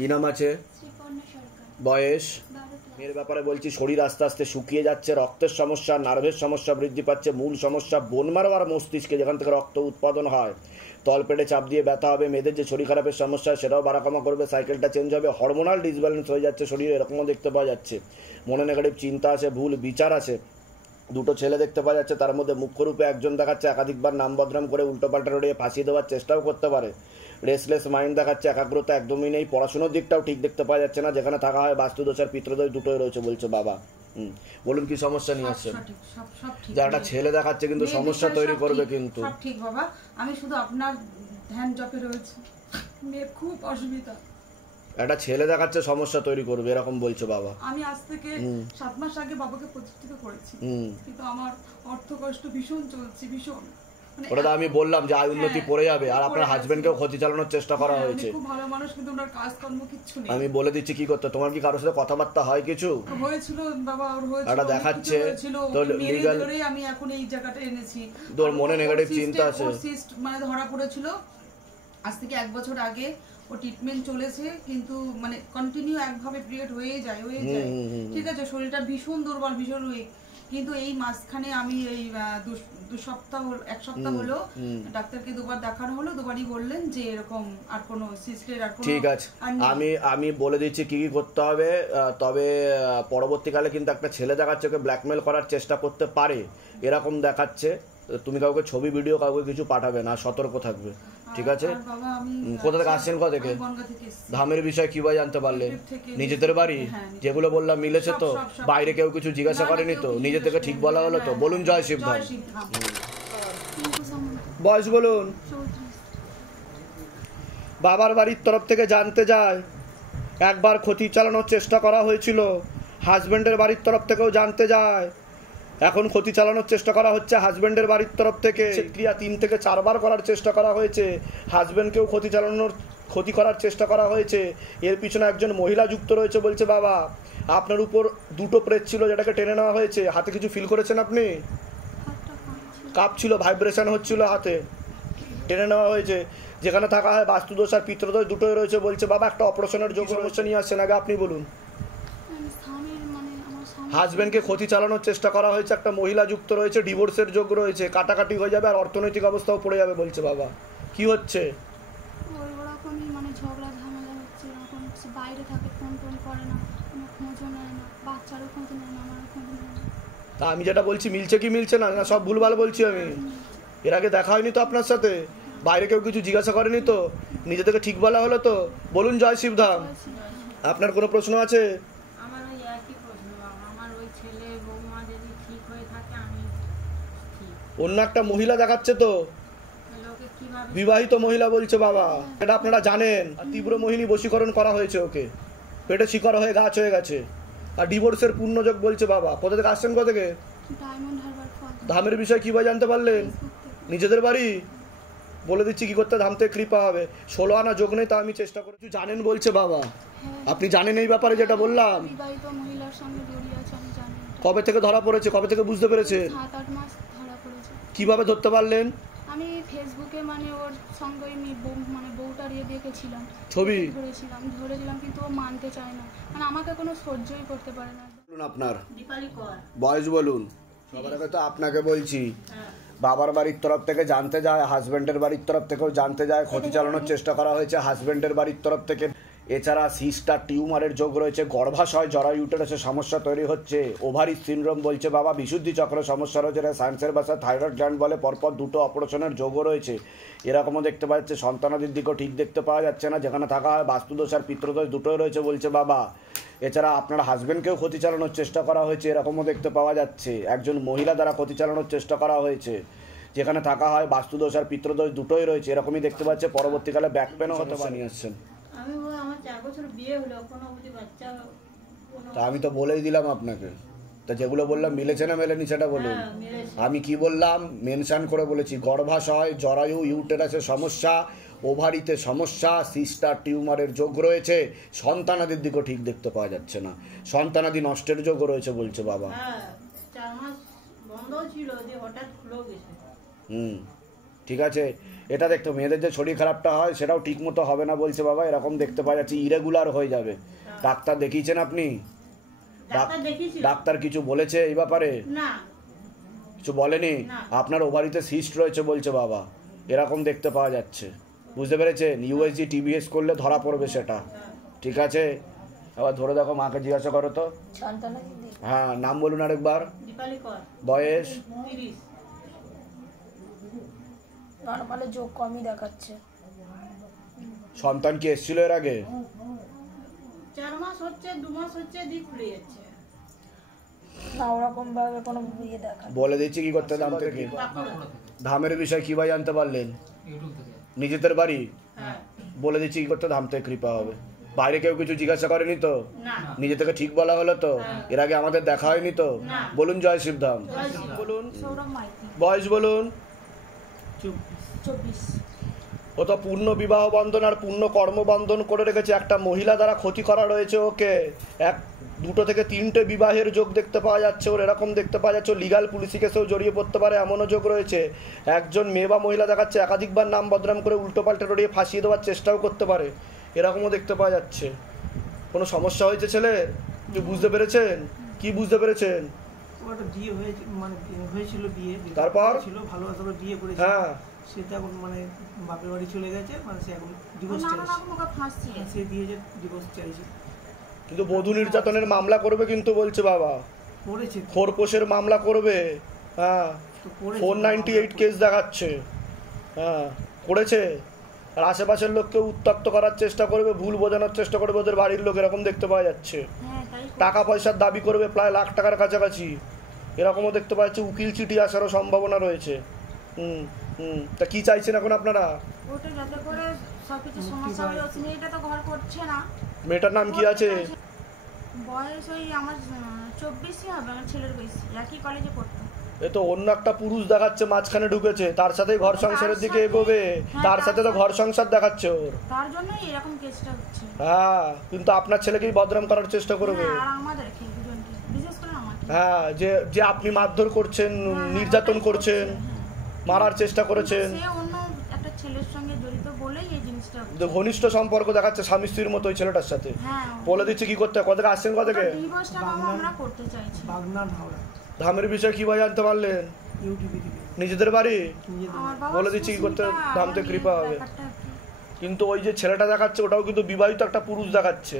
কি নাম আছে? বয়স? মেয়ের ব্যাপারে বলছি, শরীর আস্তে আস্তে শুকিয়ে যাচ্ছে, রক্তের সমস্যা, নার্ভের সমস্যা বৃদ্ধি পাচ্ছে, মূল সমস্যা বোন মারো আর মস্তিষ্কে যেখান থেকে রক্ত উৎপাদন হয়, তলপেটে চাপ দিয়ে ব্যথা হবে, মেয়েদের যে শরীর খারাপের সমস্যা সেটাও বাড়াকমা করবে, সাইকেলটা চেঞ্জ হবে, হরমোনাল ডিসব্যালেন্স হয়ে যাচ্ছে শরীরে, এরকমও দেখতে পাওয়া যাচ্ছে। মনে নেগেটিভ চিন্তা আছে, ভুল বিচার আছে, দুটো ছেলে দেখতে পাওয়া যাচ্ছে, তার মধ্যে মুখ্যরূপে একজন দেখাচ্ছে একাধিকবার নাম বদনাম করে উল্টোপাল্টা রড়িয়ে ফাঁসিয়ে দেওয়ার চেষ্টাও করতে পারে। রেসলেস মাইন্ড দেখাচ্ছে, একাগ্রতা একদমই নেই, পড়াশোনার দিকটাও ঠিক দেখতে পাওয়া যাচ্ছে না, যেখানে থাকা হয় বাস্তুদোষ আর পিতৃদোষ দুটোই রয়েছে বলছে বাবা। বলুন কি সমস্যা নিয়ে আসছেন? যারা ছেলে দেখাচ্ছে কিন্তু সমস্যা তৈরি করবে কিন্তু। ঠিক বাবা, আমি শুধু আপনার ধ্যান জপে রয়েছি, মেয়ে খুব অসুবিধা। একটা ছেলে দেখাচ্ছে সমস্যা তৈরি করবে এরকম বলছে বাবা। আমি আজ থেকে 7 মাস আগে বাবাকে প্রতিষ্ঠিত করেছি, কিন্তু আমার অর্থ কষ্ট ভীষণ চলছে, ভীষণ। ওটা আমি বললাম যে আয় উন্নতি পড়ে যাবে, আর আপনার হাজবেন্ডকেও ক্ষতি চালানোর চেষ্টা করা হয়েছে। খুব ভালো মানুষ, কিন্তু ওনার কাজকর্ম কিচ্ছু নেই। আমি বলে দিচ্ছি কি করতে। তোমার কি কারোর সাথে কথাবার্তা হয় কিছু? হয়েছিল বাবা, ওর হয়েছিল, এটা দেখাচ্ছে তো লিগ্যাল। আমি এখন এই জায়গাটা এনেছি, তোর মনে নেগেটিভ চিন্তা আছে, মানে ধরা পড়েছিল আজ থেকে 1 বছর আগে। ও ট্রিটমেন্ট চলেছে, কিন্তু মানে কন্টিনিউ একভাবে পিরিয়ড হয়ে যায়। ঠিক আছে, শরীরটা ভীষণ দুর্বল, ভীষণ উইক। কিন্তু এই মাঝখানে আমি এই 1 সপ্তাহ হলো ডাক্তারকে 2বার দেখানো হলো, 2বারই বললেন যে এরকম আর কোনো সিস্টের আর কোনো। ঠিক আছে, আমি বলে দিচ্ছি কি কি করতে হবে। তবে পরবর্তীকালে কিন্তু একটা ছেলে দেখাচ্ছে ওকে ব্ল্যাকমেল করার চেষ্টা করতে পারে এরকম দেখাচ্ছে। তুমি কাউকে ছবি ভিডিও কাউকে কিছু পাঠাবে না, সতর্ক থাকবে, ঠিক আছে? কোথা থেকে আসছেন? কোথা থেকে? ধামের বিষয় কিভাবে জানতে পারলেন? নিজেদের বাড়ি যেগুলো বললাম মিলেছে তো? বাইরে কেউ কিছু জিজ্ঞাসা করেনি তো? নিজে থেকে ঠিক বলা হলো তো? বলুন জয় শিব ধাম। বয়স বলুন। বাবার বাড়ির তরফ থেকে জানতে যায় একবার ক্ষতি চালানোর চেষ্টা করা হয়েছিল, হাজবেন্ডের বাড়ির তরফ থেকেও জানতে যায় এখন ক্ষতি চালানোর চেষ্টা করা হচ্ছে হাজবেন্ডের বাড়ির তরফ থেকে। ক্রিয়া 3 থেকে 4 বার করার চেষ্টা করা হয়েছে, হাজবেন্ডকেও ক্ষতি করার চেষ্টা করা হয়েছে। এর পিছনে একজন মহিলা যুক্ত রয়েছে বলছে বাবা। আপনার উপর 2টো প্রেত ছিল যেটাকে টেনে নেওয়া হয়েছে। হাতে কিছু ফিল করেছেন আপনি? কাঁপছিল, ভাইব্রেশন হচ্ছিল, হাতে টেনে নেওয়া হয়েছে। যেখানে থাকা হয় বাস্তুদোষ আর পিতৃদোষ দুটোই রয়েছে বলছে বাবা। একটা অপারেশনের যোগ সমস্যা নিয়ে আসছেন, আগে আপনি বলুন। হাজবেন্ডকে ক্ষতি চালানোর চেষ্টা করা হয়েছে, একটা মহিলা যুক্ত রয়েছে, ডিভোর্সের যোগ রয়েছে, কাটাকাটি হয়ে যাবে, আর অর্থনৈতিক অবস্থাও পড়ে যাবে বলছে বাবা। কি হচ্ছে? তা আমি যেটা বলছি মিলছে কি মিলছে না? সব ভুলভাল বলছি আমি? এর আগে দেখা হয়নি তো আপনার সাথে? বাইরে কেউ কিছু জিজ্ঞাসা করেনি তো? নিজে থেকে ঠিক বলা হলো তো? বলুন জয় শিবধাম। আপনার কোনো প্রশ্ন আছে? অন্য একটা মহিলা দেখাচ্ছে তো, বিবাহিত মহিলা বলছে বাবা। এটা আপনারা জানেন। তীব্র মোহিনী বশীকরণ করা হয়েছে ওকে, পেটে শিকড় হয়ে গাছ হয়ে গেছে, আর ডিভোর্সের পূর্ণযোগ বলছে বাবা। কোথা থেকে আসছেন? কোথা থেকে? ধামের বিষয় কিভাবে জানতে পারলেন? নিজেদের বাড়ি? বলে দিচ্ছি কি করতে, ধাম থেকে কৃপা হবে। 16 আনা যোগ নেই, তা আমি চেষ্টা করেছি। জানেন বলছে বাবা। আপনি জানেন এই ব্যাপারে যেটা বললাম? কবে থেকে ধরা পড়েছে? কবে থেকে বুঝতে পেরেছে? 7-8 মাস ধরা পড়েছে। কিভাবে ধরতে পারলেন? আমি ফেসবুকে মানে ওর সঙ্গে বউটার দেখেছিলাম, ছবি ধরেছিলাম, কিন্তু ও মানতে চায় না, মানে আমাকে কোনো সহ্যই করতে পারে না। বলুন আপনার বয়স বলুন। সবার আগে তো আপনাকে বলছি, বাবার বাড়ির তরফ থেকে জানতে যায়, হাজবেন্ডের বাড়ির তরফ থেকেও জানতে যায়, ক্ষতি চালানোর চেষ্টা করা হয়েছে হাজবেন্ডের বাড়ির তরফ থেকে। এছাড়া সিস্টার টিউমারের যোগ রয়েছে, গর্ভাশয় জরা ইউটেরাসের সমস্যা তৈরি হচ্ছে, ওভারি সিনড্রোম বলছে বাবা, বিশুদ্ধি চক্রের সমস্যা রয়েছে, সায়েন্সের ভাষা থাইরয়েড গ্ল্যান্ড বলে। পরপর 2টো অপারেশনের যোগও রয়েছে, এরকমও দেখতে পাওয়া যাচ্ছে। সন্তানাদির দিকেও ঠিক দেখতে পাওয়া যাচ্ছে না, যেখানে থাকা হয় বাস্তুদোষ আর পিতৃদোষ দুটোই রয়েছে বলছে বাবা। এছাড়া আপনার হাজবেন্ডকেও ক্ষতি চালানোর চেষ্টা করা হয়েছে, এরকমও দেখতে পাওয়া যাচ্ছে। একজন মহিলা দ্বারা ক্ষতি চালানোর চেষ্টা করা হয়েছে, যেখানে থাকা হয় বাস্তুদোষ আর পিতৃদোষ দুটোই রয়েছে, এরকমই দেখতে পাচ্ছে। পরবর্তীকালে ব্যাক পেনও হতে পারে। নিয়ে আসছেন। তা আমি তো বলেই দিলাম আপনাকে। তা যেগুলো বললাম মিলেছে না মেলেনি সেটা বলুন। আমি কি বললাম মেনশন করে বলেছি, গর্ভাশয় জরায়ু ইউটেরাসের সমস্যা, ওভারিতে সমস্যা, সিস্টার টিউমারের যোগ রয়েছে, সন্তানাদির দিকেও ঠিক দেখতে পাওয়া যাচ্ছে না, সন্তানাদি নষ্টের যোগও রয়েছে বলছে বাবা। 4 মাস বন্ধ ছিল, যে হঠাৎ খুলে গেছে। ঠিক আছে, এটা দেখতে মেয়েদের যে শরীর খারাপটা হয় সেটাও ঠিক মতো হবে না বলছে বাবা, এরকম দেখতে পাওয়া যাচ্ছে, ইরেগুলার হয়ে যাবে। ডাক্তার দেখিয়েছেন আপনি? ডাক্তার কিছু বলেছে এই ব্যাপারে? কিছু বলেনি? আপনার ওভারিতে সিস্ট রয়েছে বলছে বাবা, এরকম দেখতে পাওয়া যাচ্ছে, বুঝতে পেরেছেন? ইউএসজি টিবিএস করলে ধরা পড়বে সেটা, ঠিক আছে? আবার ধরে দেখো, মাকে জিজ্ঞাসা করো তো। হ্যাঁ, নাম বলুন আরেকবার। বয়স? নরমালে যোগ কমই দেখাচ্ছে। সন্তান কি এসেছিল এর আগে? 4 মাস হচ্ছে, 2 মাস হচ্ছে, দিক খুলে যাচ্ছে না, ওরকম ভাবে কোনো ইয়ে দেখা। বলে দিচ্ছি কি করতে দাম থেকে। ধামের বিষয় কি ভাই জানতে পারলেন? নিজেদের বাড়ি? বলে দিচ্ছি কি করতে ধাম থেকে কৃপা হবে। বাইরে কেউ কিছু জিজ্ঞাসা করেনি তো? নিজে থেকে ঠিক বলা হলো তো? এর আগে আমাদের দেখা হয়নি তো? বলুন জয় শিবধাম। বলুন বয়স বলুন। 24। ও তো পূর্ণ বিবাহ বন্ধন আর পূর্ণ কর্মবন্ধন করে রেখেছে। একটা মহিলা দ্বারা ক্ষতি করা রয়েছে ওকে। 2 থেকে 3টে বিবাহের যোগ দেখতে পাওয়া যাচ্ছে ওর, এরকম দেখতে পাওয়া যাচ্ছে। লিগাল পুলিশি কেসেও জড়িয়ে পড়তে পারে, এমনও যোগ রয়েছে। একজন মেয়ে বা মহিলা দেখাচ্ছে একাধিকবার নাম বদনাম করে উল্টো পাল্টে রড়িয়ে ফাঁসিয়ে দেওয়ার চেষ্টাও করতে পারে, এরকমও দেখতে পাওয়া যাচ্ছে। কোনো সমস্যা হয়েছে ছেলে? কি বুঝতে পেরেছেন? কি বুঝতে পেরেছেন? বিয়ে হয়েছে, মানে হয়েছিল, বিয়ে তারপর ছিল ভালোবাসা, বিয়ে করেছে। হ্যাঁ, সেটা এখন মানে বাপের বাড়ি চলে গেছে, মানে সে এখন ডিভোর্স চাইছে, সে দিয়েছে, ডিভোর্স চাইছে। কিন্তু বধূ নির্যাতনের মামলা করবে কিন্তু বলছে বাবা, করেছে, খোরপোশের মামলা করবে। হ্যাঁ, 498 কেস দেখাচ্ছে। হ্যাঁ, করেছে। আর আশেপাশের লোককে উত্তক্ত করার চেষ্টা করবে, ভুল বোঝানোর চেষ্টা করবে ওদের বাড়ির লোক, এরকম দেখতে পাওয়া যাচ্ছে। টাকা পয়সার দাবি করবে প্রায় লাখ টাকার কাছাকাছি, এরকমও দেখতে পাওয়া যাচ্ছে। উকিল চিঠি আসারও সম্ভাবনা রয়েছে। তা কি চাইছেন এখন আপনারা? ওটা যাতে করে সবকিছু সমস্যা হয়ে যাচ্ছে, এটা তো ঘর করছে না। মেয়েটার নাম কি আছে? বয়স ওই আমার 24ই হবে, আমার ছেলের বয়স, একই কলেজে পড়তো। এ তো অন্য একটা পুরুষ দেখাচ্ছে মাঝখানে ঢুকেছে, তার সাথেই ঘর সংসারের দিকে এগোবে, তার সাথে তো ঘর সংসার দেখাচ্ছে ওর, তার জন্যই এরকম কেসটা হচ্ছে। হ্যাঁ, কিন্তু আপনার ছেলেকেই বদনাম করার চেষ্টা করবে। আর আমাদের দুজনকে, বিশেষ করে আমাকে। হ্যাঁ, যে আপনি মারধর করছেন, নির্যাতন করছেন, মারার চেষ্টা করেছেন, সে অন্য একটা ছেলের সঙ্গে জড়িত বলেই এই জিনিসটা হচ্ছে। ঘনিষ্ঠ সম্পর্ক দেখাচ্ছে স্বামী স্ত্রীর মতো ওই ছেলেটার সাথে। হ্যাঁ, বলে দিচ্ছে কি করতে, কোথা থেকে আসছেন, কোথা থেকে? ডিভোর্সটা আমরা করতে চাইছি। বাগনান হাওড়া। ধামের বিষয়ে কি ভাই জানতে পারলেন? ইউটিউবে থেকে। নিজেদের বাড়ি? আমার বাবা বলে দিচ্ছি কি করতে ধাম থেকে কৃপা হবে। ব্যাপারটা কি? কিন্তু ওই যে ছেলেটা দেখাচ্ছে ওটাও কিন্তু বিবাহিত একটা পুরুষ দেখাচ্ছে।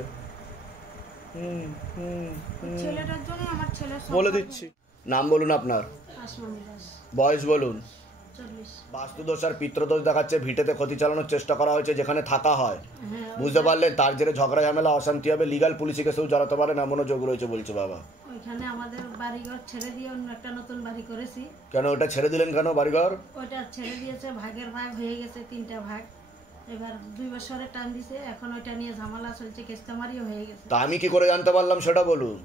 ছেলেটার জন্য আমার ছেলের বলে দিচ্ছি। নাম বলুন আপনার। আসমানি দাস। বয়স বলুন। 40। বাস্তুদোষ আর পিত্রদোষ দেখাচ্ছে, ভিটেতে ক্ষতি চালানোর চেষ্টা করা হয়েছে যেখানে থাকা হয়, বুঝতে পারলেন? তার জেরে ঝগড়া ঝামেলা অশান্তি হবে, লিগাল পুলিশি কেসেও জড়াতে পারেন, এমনও যোগ রয়েছে বলছে বাবা। ওইখানে আমাদের বাড়িঘর ছেড়ে দিয়ে অন্য একটা নতুন বাড়ি করেছি। কেন ওটা ছেড়ে দিলেন, কেন বাড়িঘর? ওইটা ছেড়ে দিয়েছে, ভাগের ভাগ হয়ে গেছে, 3টা ভাগ। এবার 2 বছরের টাইম দিছে, এখন ওইটা নিয়ে ঝামেলা চলছে, কেসকামারিও হয়ে গেছে। তা আমি কি করে জানতে পারলাম সেটা বলুন।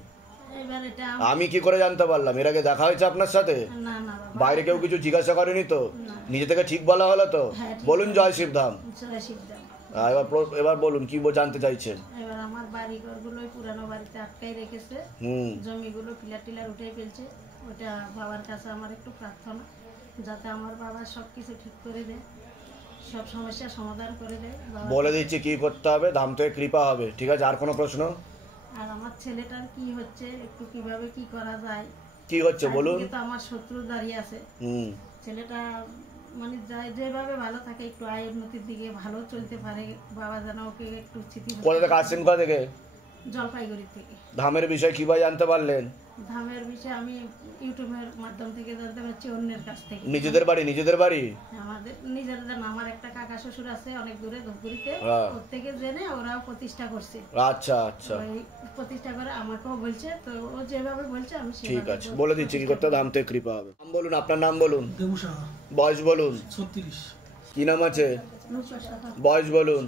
এবার এটা আমি কি করে জানতে পারলাম? এর আগে দেখা হয়েছে আপনার সাথে? না না বাবা, বাইরে কেউ কিছু জিজ্ঞাসা করেনি তো? না। নিজে থেকে ঠিক বলা হলো তো? হ্যাঁ, ঠিক বলুন জয় শিবধাম। জয় শিবধাম। এবার বলুন কি জানতে চাইছেন? এবার আমার বাড়িঘর গুলোই পুরানো বাড়িতে আটকাই রেখেছে, জমিগুলো পিলার টিলার উঠে ফেলছে। ওটা বাবার কাছে আমার একটু প্রার্থনা, যাতে আমার বাবা সবকিছু ঠিক করে দেয়, সব সমস্যার সমাধান করে দেয়। বলে দিচ্ছি কি করতে হবে, ধাম থেকে কৃপা হবে, ঠিক আছে? আর কোনো প্রশ্ন? আর আমার ছেলেটার কি হচ্ছে, একটু কিভাবে কি করা যায়। কি হচ্ছে বলুন। তো আমার শত্রু দাঁড়িয়ে আছে। ছেলেটা মানে যেভাবে ভালো থাকে, একটু আয় উন্নতির দিকে ভালো চলতে পারে, বাবা যেন ওকে একটু স্মৃতি। কোথা থেকে আসছেন, কোথা থেকে? জলপাইগুড়ি থেকে। ধামের বিষয় কি ভাই জানতে পারলেন? ধামের বিষয়ে আমি ইউটিউবের মাধ্যম থেকে জানতে পারছি, অন্যের কাছ থেকে। নিজেদের বাড়ি? নিজেদের বাড়ি আমাদের নিজেদের না, আমার একটা কাকা শ্বশুর আছে অনেক দূরে ধূপগুড়িতে, ওর থেকে জেনে ওরাও প্রতিষ্ঠা করছে। আচ্ছা আচ্ছা, ওই প্রতিষ্ঠা করে আমাকেও বলছে, তো ও যেভাবে বলছে আমি ঠিক আছে। বলে দিচ্ছি কি করতে ধাম থেকে কৃপা হবে। নাম বলুন, আপনার নাম বলুন। দেবুসা। বয়স বলুন। 36। কি নাম আছে? বয়স বলুন।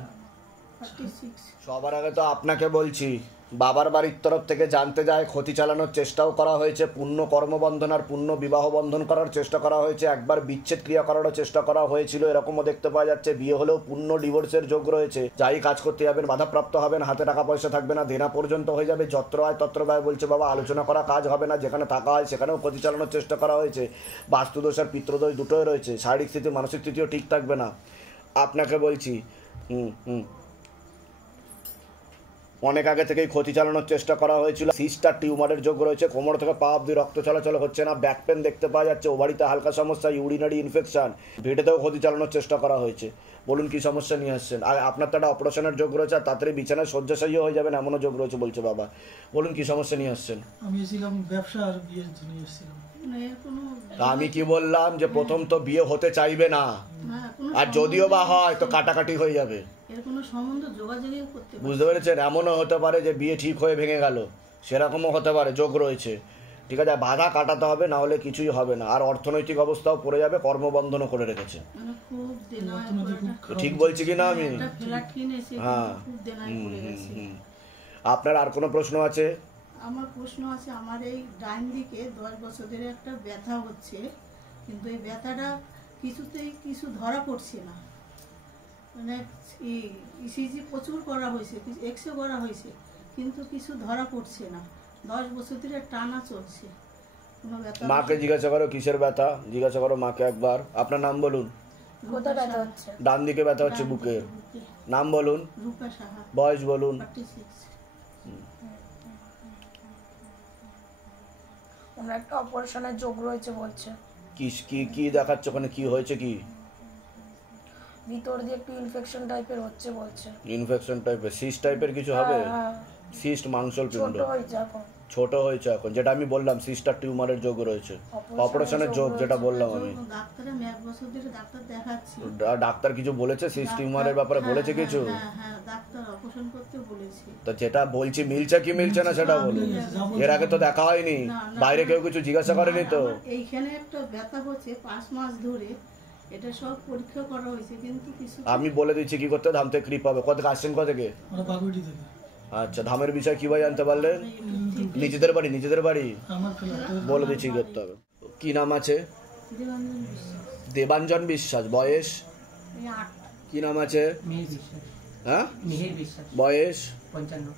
46। সবার আগে তো আপনাকে বলছি, বাবার বাড়ির তরফ থেকে জানতে যায়, ক্ষতি চালানোর চেষ্টাও করা হয়েছে, পূর্ণ কর্মবন্ধন আর পূর্ণ বিবাহ বন্ধন করার চেষ্টা করা হয়েছে, একবার বিচ্ছেদ ক্রিয়া করারও চেষ্টা করা হয়েছিল, এরকমও দেখতে পাওয়া যাচ্ছে। বিয়ে হলেও পূর্ণ ডিভোর্সের যোগ রয়েছে। যাই কাজ করতে যাবেন বাধাপ্রাপ্ত হবেন, হাতে টাকা পয়সা থাকবে না, দেনা পর্যন্ত হয়ে যাবে, যত্র আয় তত্র ব্যয় বলছে বাবা, আলোচনা করা কাজ হবে না, যেখানে থাকা হয় সেখানেও ক্ষতি চালানোর চেষ্টা করা হয়েছে, বাস্তুদোষ আর পিতৃদোষ দুটোই রয়েছে, শারীরিক স্থিতি মানসিক স্থিতিও ঠিক থাকবে না। আপনাকে বলছি অনেক আগে থেকেই ক্ষতি চালানোর চেষ্টা করা হয়েছিল। সিস্টার টিউমারের যোগ রয়েছে, কোমর থেকে পা অব্দি রক্ত চলাচল হচ্ছে না, ব্যাক পেন দেখতে পাওয়া যাচ্ছে, ওভারিতে হালকা সমস্যা, ইউরিনারি ইনফেকশন, ভিটেতেও ক্ষতি চালানোর চেষ্টা করা হয়েছে। বলুন কি সমস্যা নিয়ে আসছেন? আর আপনার তো একটা অপারেশনের যোগ রয়েছে, আর তাড়াতাড়ি বিছানায় শয্যাশায়ী হয়ে যাবেন এমনও যোগ রয়েছে বলছে বাবা। বলুন কি সমস্যা নিয়ে আসছেন? আমি এসেছিলাম ব্যবসা আর বিয়ের জন্য এসেছিলাম। আমি কি বললাম যে প্রথম তো বিয়ে হতে চাইবে না, আর যদিও বা হয় তো কাটাকাটি হয়ে যাবে, বুঝতে পেরেছেন? এমনও হতে পারে যে বিয়ে ঠিক হয়ে ভেঙে গেল, সেরকমও হতে পারে, যোগ রয়েছে। ঠিক আছে, বাধা কাটাতে হবে, না হলে কিছুই হবে না। আর অর্থনৈতিক অবস্থাও পড়ে যাবে, কর্মবন্ধনও করে রেখেছে। ঠিক বলছি কি না আমি? হ্যাঁ। আপনার আর কোনো প্রশ্ন আছে? আমার প্রশ্ন আছে, আমার এই ডাইন দিকে 10 বছর ধরে একটা ব্যথা হচ্ছে, কিন্তু এই ব্যথাটা কিছুতেই কিছু ধরা পড়ছে না। মানে ইসিজি প্রচুর করা হয়েছে, এক্সরে করা হয়েছে, কিন্তু কিছু ধরা পড়ছে না। 10 বছর ধরে টানা চলছে, কোনো ব্যথা। মাকে জিজ্ঞাসা করো কিসের ব্যথা, জিজ্ঞাসা করো মাকে একবার। আপনার নাম বলুন। কোথায় ব্যথা হচ্ছে? ডান দিকে ব্যথা হচ্ছে, বুকের। নাম বলুন। রূপা সাহা। বয়স বলুন। 46। ওনার একটা অপারেশনের যোগ রয়েছে বলছে। কি কি কি দেখাচ্ছে ওখানে? কি হয়েছে? কি ভিতর দিয়ে একটু ইনফেকশন টাইপের হচ্ছে বলছে। ইনফেকশন টাইপের, সিস্ট টাইপের কিছু হবে? সিস্ট মাংসল পিণ্ড ছোট হয়েছে এখন, যেটা আমি বললাম সিস্টার টিউমারের যোগ রয়েছে, অপারেশনের যোগ যেটা বললাম আমি। ডাক্তার কিছু বলেছে সিস্ট টিউমারের ব্যাপারে? বলেছে কিছু? তো যেটা বলছি মিলছে কি মিলছে না সেটা বলুন। এর আগে তো দেখা হয়নি, বাইরে কেউ কিছু জিজ্ঞাসা করেনি তো? এইখানে একটা ব্যথা হচ্ছে 5 মাস ধরে, এটা সব পরীক্ষা করা হয়েছে, কিন্তু কিছু। আমি বলে দিচ্ছি কি করতে, ধাম থেকে কৃপ হবে। কোথা থেকে আসছেন? কোথা থেকে? আচ্ছা, ধামের বিষয় কিভাবে জানতে পারলেন? নিজেদের বাড়ি? নিজেদের বাড়ি বলে দিচ্ছি কি করতে হবে। কি নাম আছে? দেবাঞ্জন বিশ্বাস। বয়স? কি নাম আছে? হ্যাঁ, বয়স 55।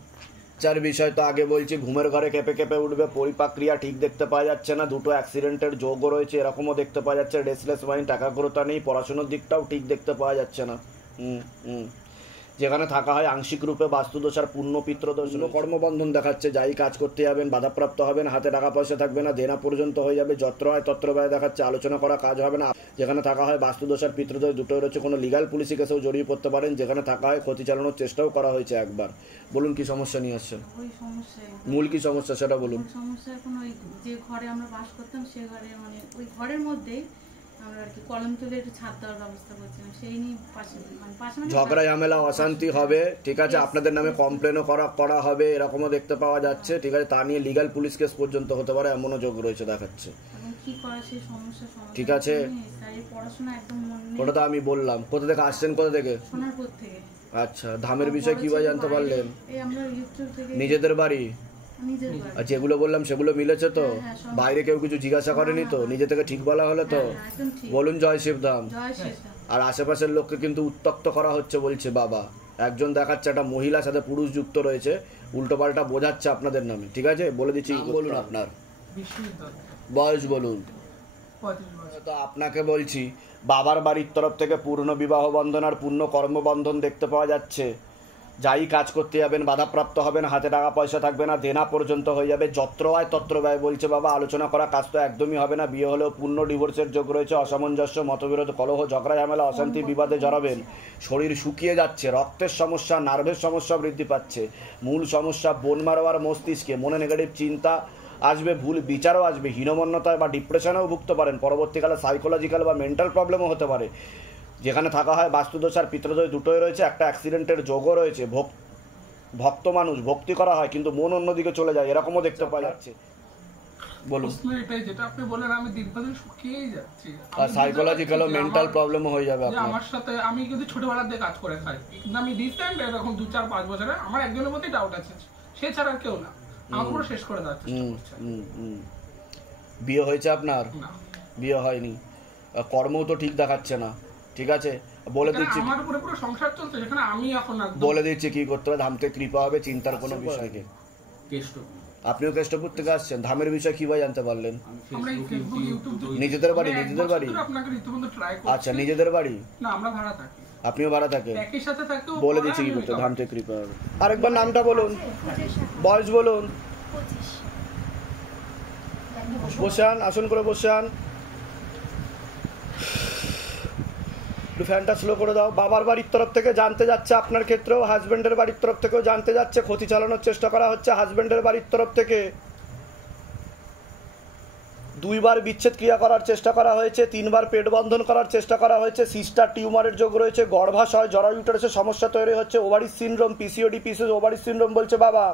চার বিষয় তো আগে বলছি, ঘুমের ঘরে কেঁপে কেঁপে উঠবে, পরিপাক ক্রিয়া ঠিক দেখতে পাওয়া যাচ্ছে না, দুটো অ্যাক্সিডেন্টের যোগও রয়েছে, এরকমও দেখতে পাওয়া যাচ্ছে, রেসলেস মাইন্ড, একাগ্রতা নেই, পড়াশোনার দিকটাও ঠিক দেখতে পাওয়া যাচ্ছে না। যেখানে থাকা হয় আংশিক রূপে বাস্তুদোষ আর পূর্ণ পিতৃদোষ, কর্মবন্ধন দেখাচ্ছে, যাই কাজ করতে যাবেন বাধাপ্রাপ্ত হবেন, হাতে টাকা পয়সা থাকবে না, দেনা পর্যন্ত হয়ে যাবে, যত্র হয় তত্র ব্যয় দেখাচ্ছে, আলোচনা করা কাজ হবে না। যেখানে থাকা হয় বাস্তুদোষ আর পিতৃদোষ দুটোই রয়েছে, কোনো লিগাল পুলিশি কেসেও জড়িয়ে পড়তে পারেন। যেখানে থাকা হয় ক্ষতি চালানোর চেষ্টাও করা হয়েছে একবার। বলুন কি সমস্যা নিয়ে আসছেন? মূল কি সমস্যা সেটা বলুন। সমস্যা এখন ওই যে ঘরে আমরা বাস করতাম, সে ঘরে মানে ওই ঘরের মধ্যেই আমরা আর কি কলম তুলে একটু ছাদ দেওয়ার ব্যবস্থা করছিলাম, সেই নিয়ে পাশে ঝগড়া ঝামেলা অশান্তি হবে। ঠিক আছে, আপনাদের নামে কমপ্লেনও করা হবে, এরকমও দেখতে পাওয়া যাচ্ছে। ঠিক আছে, তা নিয়ে লিগাল পুলিশ কেস পর্যন্ত হতে পারে, এমনও যোগ রয়েছে দেখাচ্ছে। কি করা সেই সমস্যা। ঠিক আছে, পড়াশোনা একদম মন নেই। ওটা তো আমি বললাম। কোথা থেকে আসছেন? কোথা থেকে? সোনারপুর থেকে। আচ্ছা, ধামের বিষয় কিভাবে জানতে পারলেন? এই আমরা ইউটিউব থেকে। নিজেদের বাড়ি? আর যেগুলো বললাম সেগুলো মিলেছে তো? বাইরে কেউ কিছু জিজ্ঞাসা করেনি তো? নিজে থেকে ঠিক বলা হলো তো? বলুন জয় শিবধাম। আর আশেপাশের লোককে কিন্তু উত্তক্ত করা হচ্ছে বলছে বাবা। একজন দেখাচ্ছে একটা মহিলার সাথে পুরুষ যুক্ত রয়েছে, উল্টো পাল্টা বোঝাচ্ছে আপনাদের নামে। ঠিক আছে, বলে দিচ্ছি। বলুন আপনার বয়স বলুন। তো আপনাকে বলছি, বাবার বাড়ির তরফ থেকে পূর্ণ বিবাহ বন্ধন আর পূর্ণ কর্মবন্ধন দেখতে পাওয়া যাচ্ছে। যাই কাজ করতে যাবেন বাধাপ্রাপ্ত হবেন, হাতে টাকা পয়সা থাকবে না, দেনা পর্যন্ত হয়ে যাবে, যত্র আয় তত্র ব্যয় বলছে বাবা। আলোচনা করা কাজ তো একদমই হবে না। বিয়ে হলেও পূর্ণ ডিভোর্সের যোগ রয়েছে, অসামঞ্জস্য, মতবিরোধ, কলহ, ঝগড়া ঝামেলা, অশান্তি, বিবাদে জড়াবেন। শরীর শুকিয়ে যাচ্ছে, রক্তের সমস্যা, নার্ভের সমস্যা বৃদ্ধি পাচ্ছে। মূল সমস্যা বোন মারো আর মস্তিষ্কে, মনে নেগেটিভ চিন্তা আসবে, ভুল বিচারও আসবে, হীনমন্যতায় বা ডিপ্রেশনেও ভুগতে পারেন। পরবর্তীকালে সাইকোলজিক্যাল বা মেন্টাল প্রবলেমও হতে পারে। যেখানে থাকা হয় বাস্তুদোষ আর পিতৃদোষ দুটোই রয়েছে, একটা অ্যাক্সিডেন্টের যোগও রয়েছে। ভক্ত মানুষ, ভক্তি করা হয় কিন্তু মন অন্যদিকে চলে যায়, এরকমও দেখতে পাওয়া যাচ্ছে। বলুন। এটাই যেটা আপনি বললেন, আমি দীর্ঘদিন শুকিয়েই যাচ্ছি, আর সাইকোলজিক্যাল ও মেন্টাল প্রবলেমও হয়ে যাবে আপনার। আমার সাথে আমি কিন্তু ছোটবেলা থেকে কাজ করে খাই, কিন্তু আমি রিসেন্ট এরকম 2-4-5 বছরে আমার একজনের মধ্যেই ডাউট আছে, সে ছাড়া কেউ না, আমার পুরো শেষ করে দেওয়ার চেষ্টা করছে। বিয়ে হয়েছে আপনার? না, বিয়ে হয়নি, কর্মও তো ঠিক দেখাচ্ছে না, ঠিক আছে বলে দিচ্ছি, আমার উপরে পুরো সংসার চলছে, যেখানে আমি এখন বলে দিচ্ছি কি করতে হবে। ধাম থেকে কৃপা হবে, চিন্তার কোনো বিষয় নেই। আপনিও কেষ্টপুর থেকে আসছেন, ধামের বিষয় কিভাবে জানতে পারলেন? আমরা ফেসবুক, ইউটিউব, নিজেদের বাড়ি? নিজেদের বাড়ি, আপনাকে রীতিমতো ট্রাই করছি। আচ্ছা নিজেদের বাড়ি? না, আমরা ভাড়া থাকি। আপনিও ভাড়া থাকেন? একই সাথে থাকতেও বলে দিচ্ছি কি করতে, ধাম থেকে কৃপা হবে। আরেকবার নামটা বলুন, বয়স বলুন। বসান, আসন করে বসান, একটু ফ্যানটা স্লো করে দাও। বাবার বাড়ির তরফ থেকে জানতে যাচ্ছে আপনার ক্ষেত্রেও, হাজবেন্ডের বাড়ির তরফ থেকেও জানতে যাচ্ছে, ক্ষতি চালানোর চেষ্টা করা হচ্ছে হাজবেন্ডের বাড়ির তরফ থেকে। 2 বার বিচ্ছেদ ক্রিয়া করার চেষ্টা করা হয়েছে, 3 বার পেট বন্ধন করার চেষ্টা করা হয়েছে, সিস্টার টিউমারের যোগ রয়েছে, গর্ভাশয়, জরা ইউটারাসের সমস্যা তৈরি হচ্ছে, ovaries syndrome, PCOD, PCOS, ovaries syndrome বলছে বাবা।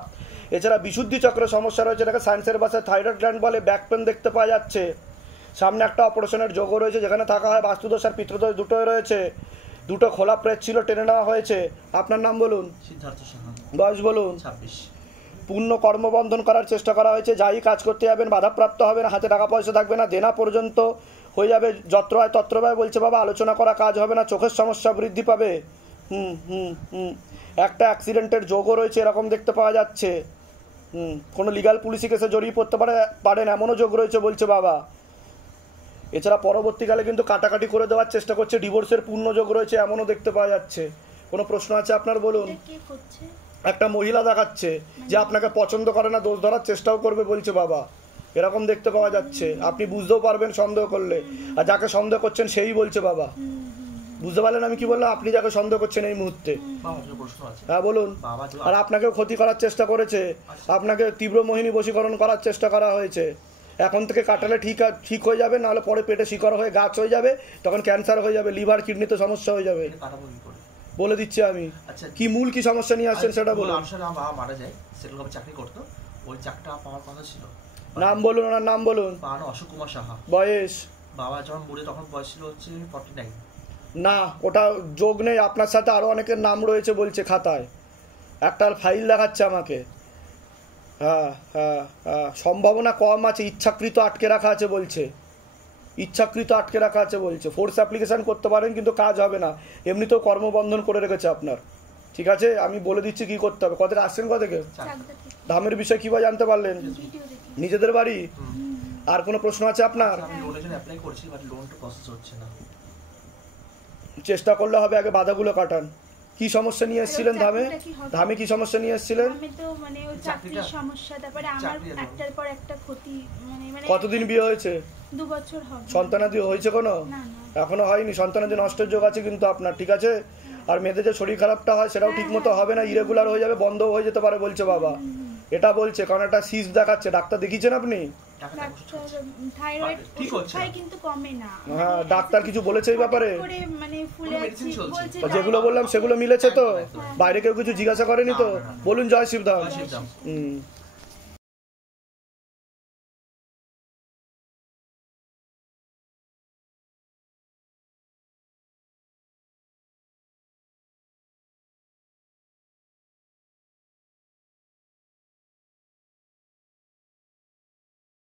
এছাড়া বিশুদ্ধি চক্রের সমস্যা রয়েছে, এটাকে সায়েন্সের ভাষায় থাইরয়েড গ্ল্যান্ড বলে। ব্যাক পেন দেখতে পাওয়া যাচ্ছে, সামনে একটা অপারেশনের যোগও রয়েছে, যেখানে থাকা হয় বাস্তুদোষ আর পিতৃদোষ দুটোই রয়েছে। 2টো খোলা প্রেত ছিল, টেনে নেওয়া হয়েছে। আপনার নাম বলুন। সিদ্ধার্থ সাহা। বয়স বলুন। 26। পূর্ণ কর্মবন্ধন করার চেষ্টা করা হয়েছে, যাই কাজ করতে যাবেন বাধাপ্রাপ্ত হবে না, হাতে টাকা পয়সা থাকবে না, দেনা পর্যন্ত হয়ে যাবে, যত্র হয় তত্র ব্যয় বলছে বাবা। আলোচনা করা কাজ হবে না, চোখের সমস্যা বৃদ্ধি পাবে। একটা অ্যাক্সিডেন্টের যোগও রয়েছে, এরকম দেখতে পাওয়া যাচ্ছে। কোনো লিগাল পুলিশি কেসে জড়িয়ে পড়তে পারেন এমনও যোগ রয়েছে বলছে বাবা। এছাড়া পরবর্তীকালে কিন্তু কাটাকাটি করে দেওয়ার চেষ্টা করছে, ডিভোর্সের পূর্ণ যোগ রয়েছে এমনও দেখতে পাওয়া যাচ্ছে। কোনো প্রশ্ন আছে আপনার বলুন। একটা মহিলা দেখাচ্ছে যে আপনাকে পছন্দ করে না, দোষ ধরার চেষ্টাও করবে বলছে বাবা, এরকম দেখতে পাওয়া যাচ্ছে। আপনি বুঝতেও পারবেন সন্দেহ করলে, আর যাকে সন্দেহ করছেন সেই বলছে বাবা। বুঝতে পারলেন আমি কি বললাম? আপনি যাকে সন্দেহ করছেন এই মুহূর্তে। হ্যাঁ বলুন। আর আপনাকেও ক্ষতি করার চেষ্টা করেছে, আপনাকে তীব্র মোহিনী বশীকরণ করার চেষ্টা করা হয়েছে। এখন থেকে কাটালে ঠিক হয়ে যাবে, নাহলে পরে পেটে শিকড় হয়ে গাছ হয়ে যাবে, তখন ক্যান্সার হয়ে যাবে, লিভার কিডনিতে সমস্যা হয়ে যাবে। বলে দিচ্ছি আমি। কি মূল কি সমস্যা নিয়ে আসছেন সেটা বলুন। আমার বাবা মারা যায়, সেরকম চাকরি করতো, ওই চাকরিটা পাওয়ার কথা ছিল। নাম বলুন, ওনার নাম বলুন। অশোক কুমার সাহা। বয়স? বাবা যখন মরে তখন বয়স ছিল হচ্ছে 49। না, ওটা যোগ নেই, আপনার সাথে আরো অনেকের নাম রয়েছে বলছে খাতায়, একটা ফাইল দেখাচ্ছে আমাকে। হ্যাঁ হ্যাঁ হ্যাঁ, সম্ভাবনা কম আছে, ইচ্ছাকৃত আটকে রাখা আছে বলছে, ইচ্ছাকৃত আটকে রাখা আছে বলছে। ফোর্স অ্যাপ্লিকেশন করতে পারেন কিন্তু কাজ হবে না, এমনিতেও কর্মবন্ধন করে রেখেছে আপনার। ঠিক আছে, আমি বলে দিচ্ছি কি করতে হবে। কত আসছেন, কত থেকে ধামের বিষয় কিভাবে জানতে পারলেন? নিজেদের বাড়ি? আর কোনো প্রশ্ন আছে আপনার? আমি লোনের জন্য অ্যাপ্লাই করছি, বাট লোনটা প্রসেস হচ্ছে না। চেষ্টা করলে হবে, আগে বাধাগুলো কাটান। কি সমস্যা নিয়ে এসেছিলেন ধামে? ধামে কি সমস্যা নিয়ে এসেছিলেন? আমি তো মানে ওই চাকরির সমস্যা, তারপরে আমার একটার পর একটা ক্ষতি। মানে কতদিন বিয়ে হয়েছে? 2 বছর হবে। সন্তানাদি হয়েছে কোনো? এখনো হয়নি। সন্তানাদি নষ্টের যোগ আছে কিন্তু আপনার, ঠিক আছে। আর মেয়েদের যে শরীর খারাপটা হয় সেটাও ঠিক মতো হবে না, ইরেগুলার হয়ে যাবে, বন্ধ হয়ে যেতে পারে বলছে বাবা। এটা বলছে, কারণ একটা সিস্ট দেখাচ্ছে। ডাক্তার দেখিয়েছেন আপনি? থাইরয়েড খাই কিন্তু কমে না। হ্যাঁ, ডাক্তার কিছু বলেছে এই ব্যাপারে? মানে ফুলে আছে বলছে। যেগুলো বললাম সেগুলো মিলেছে তো? বাইরে কেউ কিছু জিজ্ঞাসা করেনি তো? বলুন জয় শিবধাম।